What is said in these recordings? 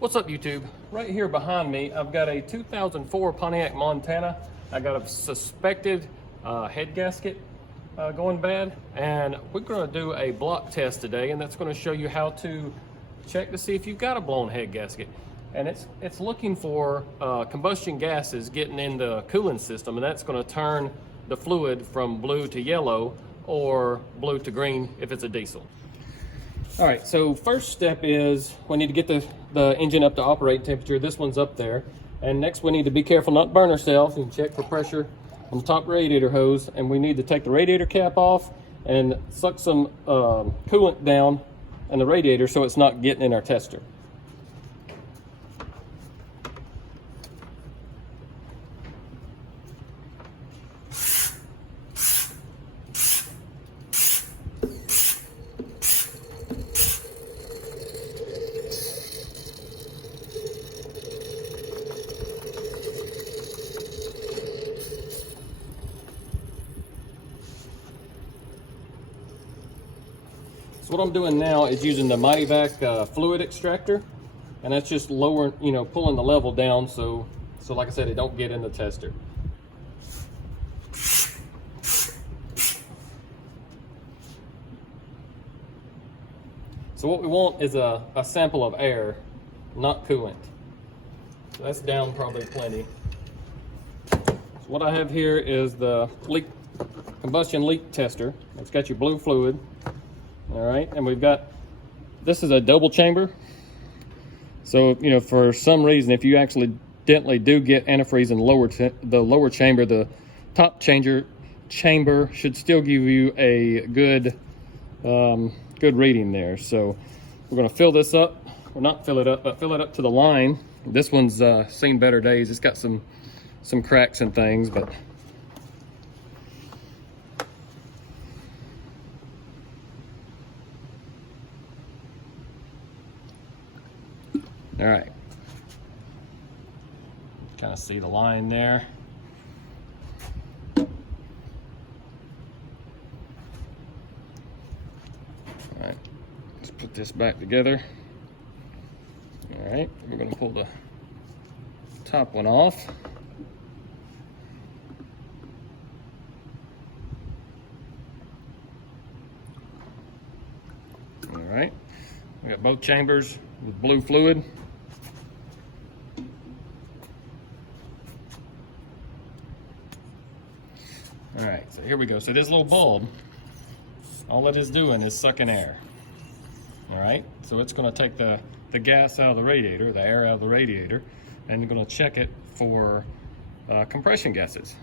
What's up, YouTube? Right here behind me, I've got a 2004 Pontiac Montana. I got a suspected head gasket going bad, and we're going to do a block test today, and that's going to show you how to check to see if you've got a blown head gasket. And it's looking for combustion gases getting in the coolant system, and that's going to turn the fluid from blue to yellow or blue to green if it's a diesel. All right, so first step is we need to get the engine up to operating temperature. This one's up there. And next we need to be careful not to burn ourselves and check for pressure on the top radiator hose. And we need to take the radiator cap off and suck some coolant down in the radiator so it's not getting in our tester. So what I'm doing now is using the Mighty-Vac fluid extractor, and that's just lowering, pulling the level down so like I said, it don't get in the tester. So what we want is a sample of air, not coolant. So that's down probably plenty. So what I have here is the combustion leak tester. It's got your blue fluid. All right, and we've got, this is a double chamber. So, for some reason, if you accidentally do get antifreeze in the lower chamber, the top chamber should still give you a good reading there. So we're gonna fill this up, or not fill it up, but fill it up to the line. This one's seen better days. It's got some cracks and things, but all right, kind of see the line there. All right, let's put this back together. All right, we're going to pull the top one off. All right, we got both chambers with blue fluid. All right, so here we go. So this little bulb, all it is doing is sucking air. All right, so it's going to take the gas out of the radiator, the air out of the radiator, and you're going to check it for compression gases.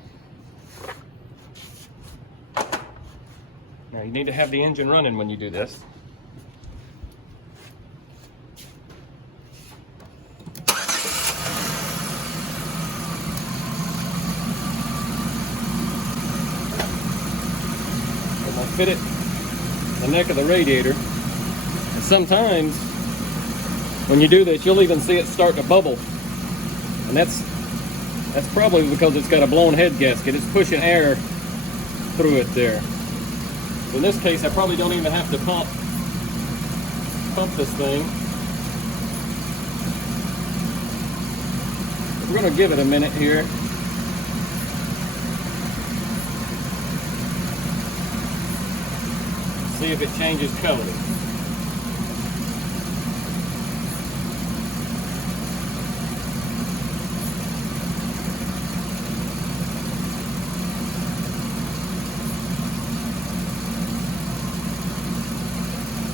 Now you need to have the engine running when you do this. Fit it in the neck of the radiator, and sometimes when you do this you'll even see it start to bubble, and that's probably because it's got a blown head gasket. It's pushing air through it there. So in this case I probably don't even have to pump this thing. We're going to give it a minute here. See if it changes color.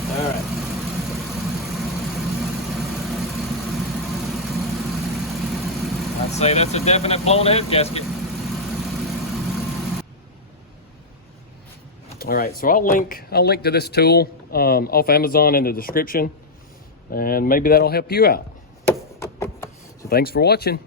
All right. I'd say that's a definite blown head gasket. All right, so I'll link to this tool off Amazon in the description, and maybe that'll help you out. So thanks for watching.